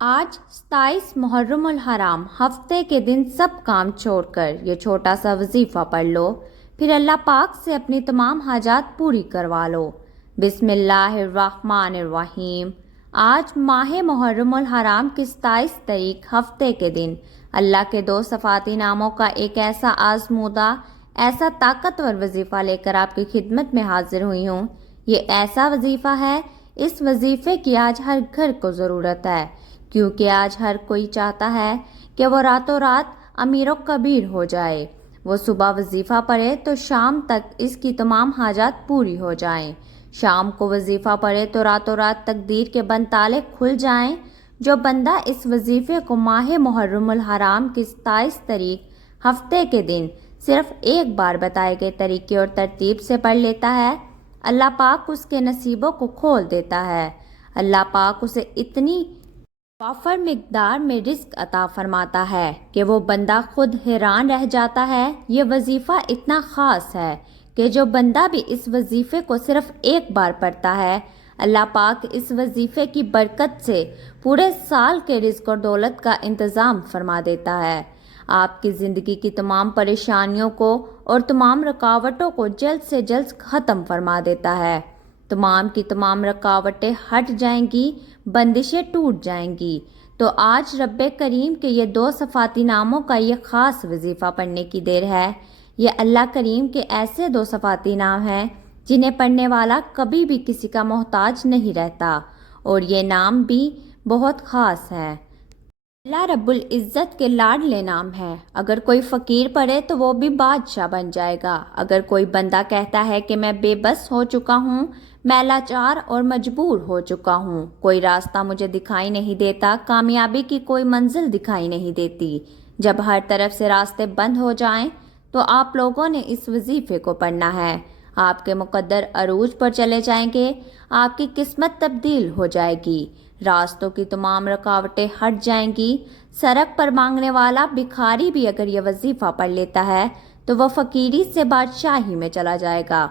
آج 27 محرم الحرام ہفتے کے دن سب کام چھوڑ کر یہ چھوٹا سا وظیفہ پڑھ لو، پھر اللہ پاک سے اپنی تمام حاجات پوری کروا لو۔ بسم اللہ الرحمن الرحیم۔ آج ماہ محرم الحرام کی 27 تاریخ ہفتے کے دن اللہ کے 2 صفاتی ناموں کا ایک ایسا آزمودہ، ایسا طاقتور وظیفہ لے کر آپ کی خدمت میں حاضر ہوئی ہوں۔ یہ ایسا وظیفہ ہے، اس وظیفے کی آج ہر گھر کو ضرورت ہے، کیونکہ آج ہر کوئی چاہتا ہے کہ وہ راتوں رات امیر و کبیر ہو جائے۔ وہ صبح وظیفہ پڑھے تو شام تک اس کی تمام حاجات پوری ہو جائیں، شام کو وظیفہ پڑھے تو راتوں رات تقدیر کے بند تالے کھل جائیں۔ جو بندہ اس وظیفے کو ماہ محرم الحرام کی 27 تاریخ ہفتے کے دن صرف ایک بار بتائے گئے طریقے اور ترتیب سے پڑھ لیتا ہے، اللہ پاک اس کے نصیبوں کو کھول دیتا ہے۔ اللہ پاک اسے اتنی وافر مقدار میں رزق عطا فرماتا ہے کہ وہ بندہ خود حیران رہ جاتا ہے۔ یہ وظیفہ اتنا خاص ہے کہ جو بندہ بھی اس وظیفے کو صرف ایک بار پڑھتا ہے، اللہ پاک اس وظیفے کی برکت سے پورے سال کے رزق اور دولت کا انتظام فرما دیتا ہے۔ آپ کی زندگی کی تمام پریشانیوں کو اور تمام رکاوٹوں کو جلد سے جلد ختم فرما دیتا ہے۔ تمام کی تمام رکاوٹیں ہٹ جائیں گی، بندشیں ٹوٹ جائیں گی۔ تو آج رب کریم کے یہ 2 صفاتی ناموں کا یہ خاص وظیفہ پڑھنے کی دیر ہے۔ یہ اللہ کریم کے ایسے 2 صفاتی نام ہیں جنہیں پڑھنے والا کبھی بھی کسی کا محتاج نہیں رہتا، اور یہ نام بھی بہت خاص ہے۔ اللہ رب العزت کے لاڈلے نام ہے۔ اگر کوئی فقیر پڑھے تو وہ بھی بادشاہ بن جائے گا۔ اگر کوئی بندہ کہتا ہے کہ میں بے بس ہو چکا ہوں، میں لاچار اور مجبور ہو چکا ہوں، کوئی راستہ مجھے دکھائی نہیں دیتا، کامیابی کی کوئی منزل دکھائی نہیں دیتی، جب ہر طرف سے راستے بند ہو جائیں تو آپ لوگوں نے اس وظیفے کو پڑھنا ہے۔ آپ کے مقدر عروج پر چلے جائیں گے، آپ کی قسمت تبدیل ہو جائے گی، راستوں کی تمام رکاوٹیں ہٹ جائیں گی۔ سڑک پر مانگنے والا بھکاری بھی اگر یہ وظیفہ پڑھ لیتا ہے تو وہ فقیری سے بادشاہی میں چلا جائے گا،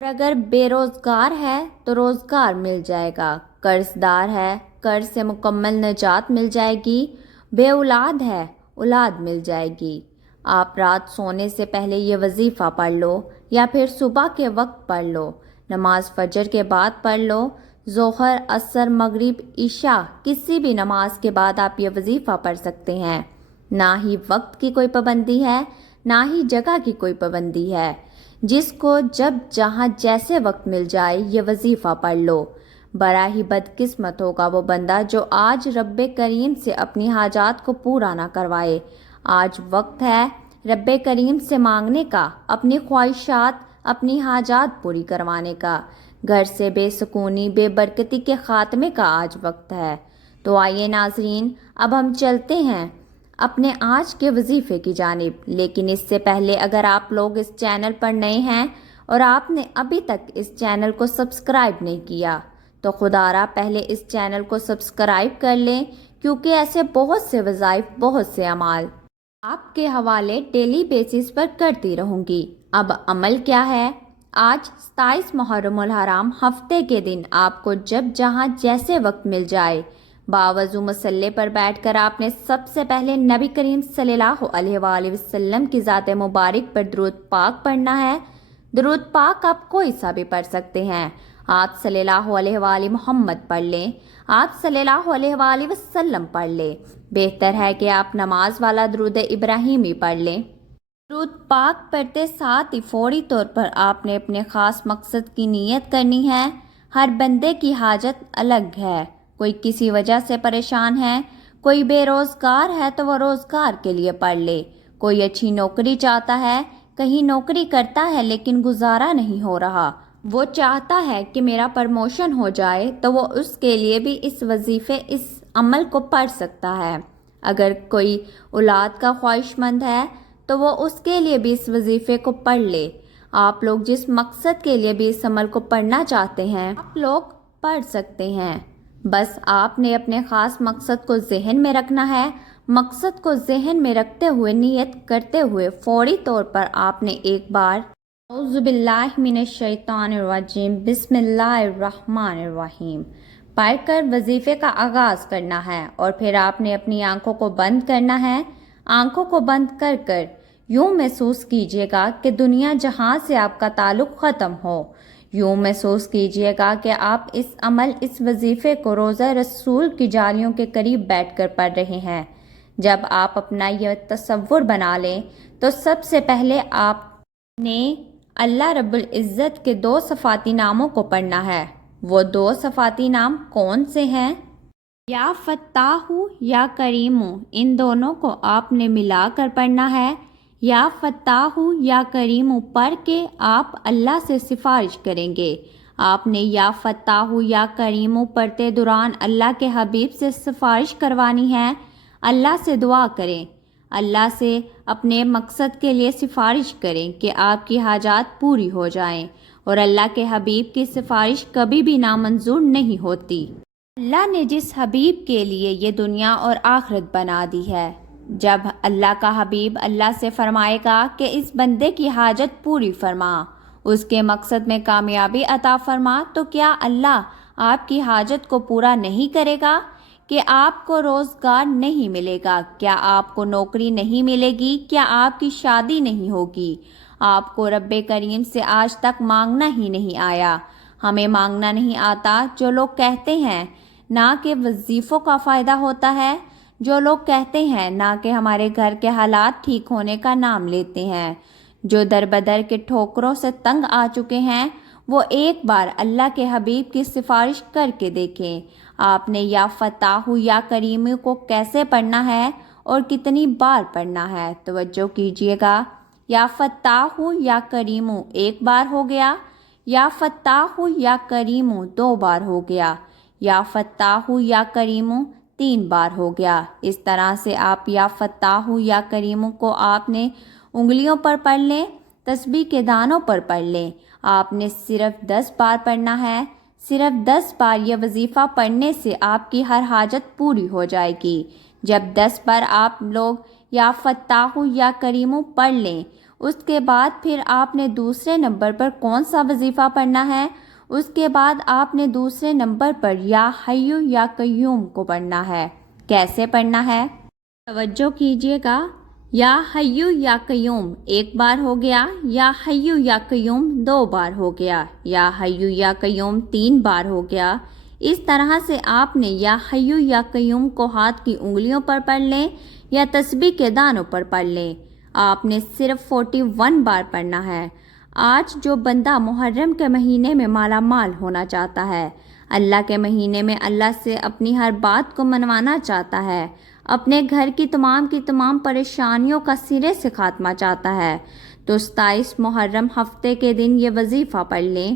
اور اگر بے روزگار ہے تو روزگار مل جائے گا، قرض دار ہے قرض سے مکمل نجات مل جائے گی، بے اولاد ہے اولاد مل جائے گی۔ آپ رات سونے سے پہلے یہ وظیفہ پڑھ لو، یا پھر صبح کے وقت پڑھ لو، نماز فجر کے بعد پڑھ لو، ظہر، عصر، مغرب، عشاء کسی بھی نماز کے بعد آپ یہ وظیفہ پڑھ سکتے ہیں۔ نہ ہی وقت کی کوئی پابندی ہے، نہ ہی جگہ کی کوئی پابندی ہے، جس کو جب جہاں جیسے وقت مل جائے یہ وظیفہ پڑھ لو۔ بڑا ہی بدقسمت ہوگا وہ بندہ جو آج رب کریم سے اپنی حاجات کو پورا نہ کروائے۔ آج وقت ہے رب کریم سے مانگنے کا، اپنی خواہشات، اپنی حاجات پوری کروانے کا۔ گھر سے بے سکونی، بے برکتی کے خاتمے کا آج وقت ہے۔ تو آئیے ناظرین، اب ہم چلتے ہیں اپنے آج کے وظیفے کی جانب، لیکن اس سے پہلے اگر آپ لوگ اس چینل پر نئے ہیں اور آپ نے ابھی تک اس چینل کو سبسکرائب نہیں کیا تو خدا را پہلے اس چینل کو سبسکرائب کر لیں، کیونکہ ایسے بہت سے وظائف، بہت سے اعمال آپ کے حوالے ڈیلی بیسس پر کرتی رہوں گی۔ اب عمل کیا ہے؟ آج 27 محرم الحرام ہفتے کے دن آپ کو جب جہاں جیسے وقت مل جائے، باوضو مصلی پر بیٹھ کر آپ نے سب سے پہلے نبی کریم صلی اللہ علیہ وآلہ وسلم کی ذات مبارک پر درود پاک پڑھنا ہے۔ درود پاک آپ کوئی سا بھی پڑھ سکتے ہیں۔ آپ صلی اللہ علیہ وآلہ محمد پڑھ لیں، آپ صلی اللہ علیہ وآلہ وسلم پڑھ لیں، بہتر ہے کہ آپ نماز والا درود ابراہیمی پڑھ لیں۔ درود پاک پڑھتے ساتھ ہی فوری طور پر آپ نے اپنے خاص مقصد کی نیت کرنی ہے۔ ہر بندے کی حاجت الگ ہے، کوئی کسی وجہ سے پریشان ہے، کوئی بے روزگار ہے تو وہ روزگار کے لیے پڑھ لے، کوئی اچھی نوکری چاہتا ہے، کہیں نوکری کرتا ہے لیکن گزارا نہیں ہو رہا، وہ چاہتا ہے کہ میرا پروموشن ہو جائے، تو وہ اس کے لیے بھی اس وظیفے، اس عمل کو پڑھ سکتا ہے۔ اگر کوئی اولاد کا خواہش مند ہے تو وہ اس کے لیے بھی اس وظیفے کو پڑھ لے۔ آپ لوگ جس مقصد کے لیے بھی اس عمل کو پڑھنا چاہتے ہیں، آپ لوگ پڑھ سکتے ہیں۔ بس آپ نے اپنے خاص مقصد کو ذہن میں رکھنا ہے۔ مقصد کو ذہن میں رکھتے ہوئے، نیت کرتے ہوئے فوری طور پر آپ نے ایک بار اعوذ باللہ من الشیطان الرجیم، بسم اللہ الرحمن الرحیم پڑھ کر وظیفے کا آغاز کرنا ہے اور پھر آپ نے اپنی آنکھوں کو بند کرنا ہے۔ آنکھوں کو بند کر کر یوں محسوس کیجیے گا کہ دنیا جہاں سے آپ کا تعلق ختم ہو۔ یوں محسوس کیجیے گا کہ آپ اس وظیفے کو روضہ رسول کی جالیوں کے قریب بیٹھ کر پڑھ رہے ہیں۔ جب آپ اپنا یہ تصور بنا لیں تو سب سے پہلے آپ نے اللہ رب العزت کے 2 صفاتی ناموں کو پڑھنا ہے۔ وہ 2 صفاتی نام کون سے ہیں؟ یا فتاح یا کریم، ان دونوں کو آپ نے ملا کر پڑھنا ہے۔ یا فتاح یا کریم پڑھ کے آپ اللہ سے سفارش کریں گے۔ آپ نے یا فتاح یا کریم پڑھتے دوران اللہ کے حبیب سے سفارش کروانی ہے۔ اللہ سے دعا کریں، اللہ سے اپنے مقصد کے لیے سفارش کریں کہ آپ کی حاجات پوری ہو جائیں، اور اللہ کے حبیب کی سفارش کبھی بھی نامنظور نہیں ہوتی۔ اللہ نے جس حبیب کے لیے یہ دنیا اور آخرت بنا دی ہے، جب اللہ کا حبیب اللہ سے فرمائے گا کہ اس بندے کی حاجت پوری فرما، اس کے مقصد میں کامیابی عطا فرما، تو کیا اللہ آپ کی حاجت کو پورا نہیں کرے گا؟ کہ آپ کو روزگار نہیں ملے گا؟ کیا آپ کو نوکری نہیں ملے گی؟ کیا آپ کی شادی نہیں ہوگی؟ آپ کو رب کریم سے آج تک مانگنا ہی نہیں آیا؟ ہمیں مانگنا نہیں آتا؟ جو لوگ کہتے ہیں نہ کہ وظیفوں کا فائدہ ہوتا ہے، جو لوگ کہتے ہیں نہ کہ ہمارے گھر کے حالات ٹھیک ہونے کا نام لیتے ہیں، جو در بدر کے ٹھوکروں سے تنگ آ چکے ہیں، وہ ایک بار اللہ کے حبیب کی سفارش کر کے دیکھیں۔ آپ نے یا فتاح یا کریم کو کیسے پڑھنا ہے اور کتنی بار پڑھنا ہے؟ توجہ کیجیے گا۔ یا فتاح یا کریم 1 بار ہو گیا، یا فتاح یا کریم 2 بار ہو گیا، یا فتاح یا کریم 3 بار ہو گیا۔ اس طرح سے آپ یا فتاح یا کریم کو آپ نے انگلیوں پر پڑھ لیں، تسبیح کے دانوں پر پڑھ لیں۔ آپ نے صرف 10 بار پڑھنا ہے۔ صرف 10 بار یہ وظیفہ پڑھنے سے آپ کی ہر حاجت پوری ہو جائے گی۔ جب 10 بار آپ لوگ یا فتاح یا کریم پڑھ لیں، اس کے بعد پھر آپ نے دوسرے نمبر پر کون سا وظیفہ پڑھنا ہے؟ اس کے بعد آپ نے دوسرے نمبر پر یا حی یا قیوم کو پڑھنا ہے۔ کیسے پڑھنا ہے؟ توجہ کیجیے گا۔ یا حی یا قیوم 1 بار ہو گیا، یا حی یا قیوم 2 بار ہو گیا، یا حی یا قیوم 3 بار ہو گیا۔ اس طرح سے آپ نے یا حی یا قیوم کو ہاتھ کی انگلیوں پر پڑھ لیں یا تسبیح کے دانوں پر پڑھ لیں۔ آپ نے صرف 41 بار پڑھنا ہے۔ آج جو بندہ محرم کے مہینے میں مالا مال ہونا چاہتا ہے، اللہ کے مہینے میں اللہ سے اپنی ہر بات کو منوانا چاہتا ہے، اپنے گھر کی تمام پریشانیوں کا سرے سے خاتمہ چاہتا ہے، تو 27 محرم ہفتے کے دن یہ وظیفہ پڑھ لیں۔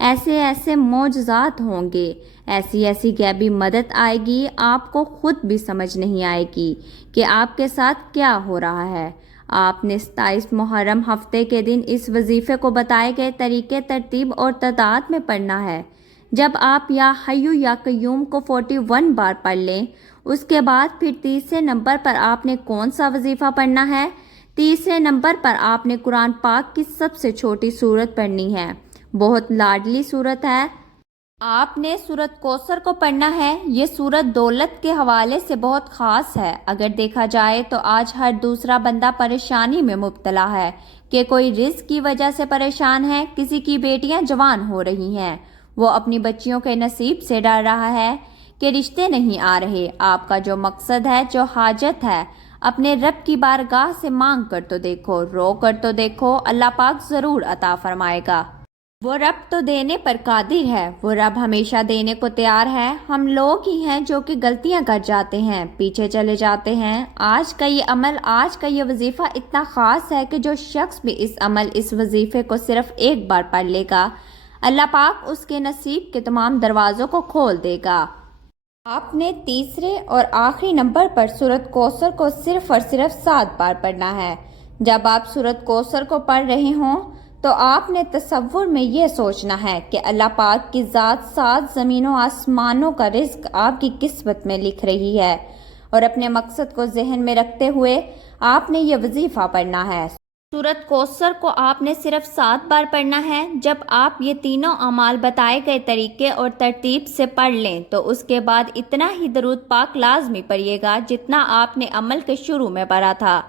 ایسے ایسے معجزات ہوں گے، ایسی غیبی مدد آئے گی، آپ کو خود بھی سمجھ نہیں آئے گی کہ آپ کے ساتھ کیا ہو رہا ہے۔ آپ نے 27 محرم ہفتے کے دن اس وظیفے کو بتائے گئے طریقے، ترتیب اور تعداد میں پڑھنا ہے۔ جب آپ یا حی یا قیوم کو 41 بار پڑھ لیں، اس کے بعد پھر تیسرے نمبر پر آپ نے کون سا وظیفہ پڑھنا ہے؟ تیسرے نمبر پر آپ نے قرآن پاک کی سب سے چھوٹی سورت پڑھنی ہے، بہت لاڈلی سورت ہے۔ آپ نے سورت کوثر کو پڑھنا ہے۔ یہ سورت دولت کے حوالے سے بہت خاص ہے۔ اگر دیکھا جائے تو آج ہر دوسرا بندہ پریشانی میں مبتلا ہے، کہ کوئی رزق کی وجہ سے پریشان ہے، کسی کی بیٹیاں جوان ہو رہی ہیں، وہ اپنی بچیوں کے نصیب سے ڈر رہا ہے کہ رشتے نہیں آ رہے۔ آپ کا جو مقصد ہے، جو حاجت ہے، اپنے رب کی بارگاہ سے مانگ کر تو دیکھو، رو کر تو دیکھو، اللہ پاک ضرور عطا فرمائے گا۔ وہ رب تو دینے پر قادر ہے، وہ رب ہمیشہ دینے کو تیار ہے۔ ہم لوگ ہی ہیں جو کہ غلطیاں کر جاتے ہیں، پیچھے چلے جاتے ہیں۔ آج کا یہ عمل، آج کا یہ وظیفہ اتنا خاص ہے کہ جو شخص بھی اس وظیفے کو صرف 1 بار پڑھ لے گا، اللہ پاک اس کے نصیب کے تمام دروازوں کو کھول دے گا۔ آپ نے تیسرے اور آخری نمبر پر سورت کوثر کو صرف اور صرف 7 بار پڑھنا ہے۔ جب آپ سورت کوثر کو پڑھ رہے ہوں تو آپ نے تصور میں یہ سوچنا ہے کہ اللہ پاک کی ذات 7 زمینوں آسمانوں کا رزق آپ کی قسمت میں لکھ رہی ہے، اور اپنے مقصد کو ذہن میں رکھتے ہوئے آپ نے یہ وظیفہ پڑھنا ہے۔ سورت کوثر کو آپ نے صرف 7 بار پڑھنا ہے۔ جب آپ یہ تینوں اعمال بتائے گئے طریقے اور ترتیب سے پڑھ لیں تو اس کے بعد اتنا ہی درود پاک لازمی پڑھیے گا جتنا آپ نے عمل کے شروع میں پڑھا تھا۔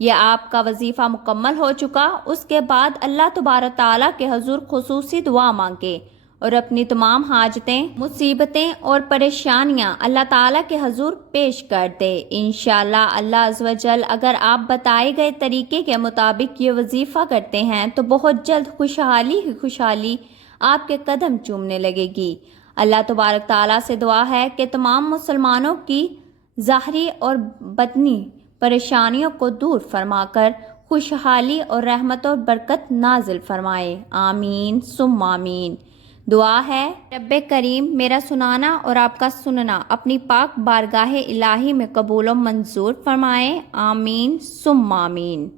یہ آپ کا وظیفہ مکمل ہو چکا۔ اس کے بعد اللہ تبارک تعالیٰ کے حضور خصوصی دعا مانگے اور اپنی تمام حاجتیں، مصیبتیں اور پریشانیاں اللہ تعالیٰ کے حضور پیش کر دے۔ انشاءاللہ اللہ عز و جل اگر آپ بتائے گئے طریقے کے مطابق یہ وظیفہ کرتے ہیں تو بہت جلد خوشحالی ہی خوشحالی آپ کے قدم چومنے لگے گی۔ اللہ تبارک تعالیٰ سے دعا ہے کہ تمام مسلمانوں کی ظاہری اور باطنی پریشانیوں کو دور فرما کر خوشحالی اور رحمت اور برکت نازل فرمائے۔ آمین ثم آمین۔ دعا ہے رب کریم میرا سنانا اور آپ کا سننا اپنی پاک بارگاہ الہی میں قبول و منظور فرمائے۔ آمین ثم آمین۔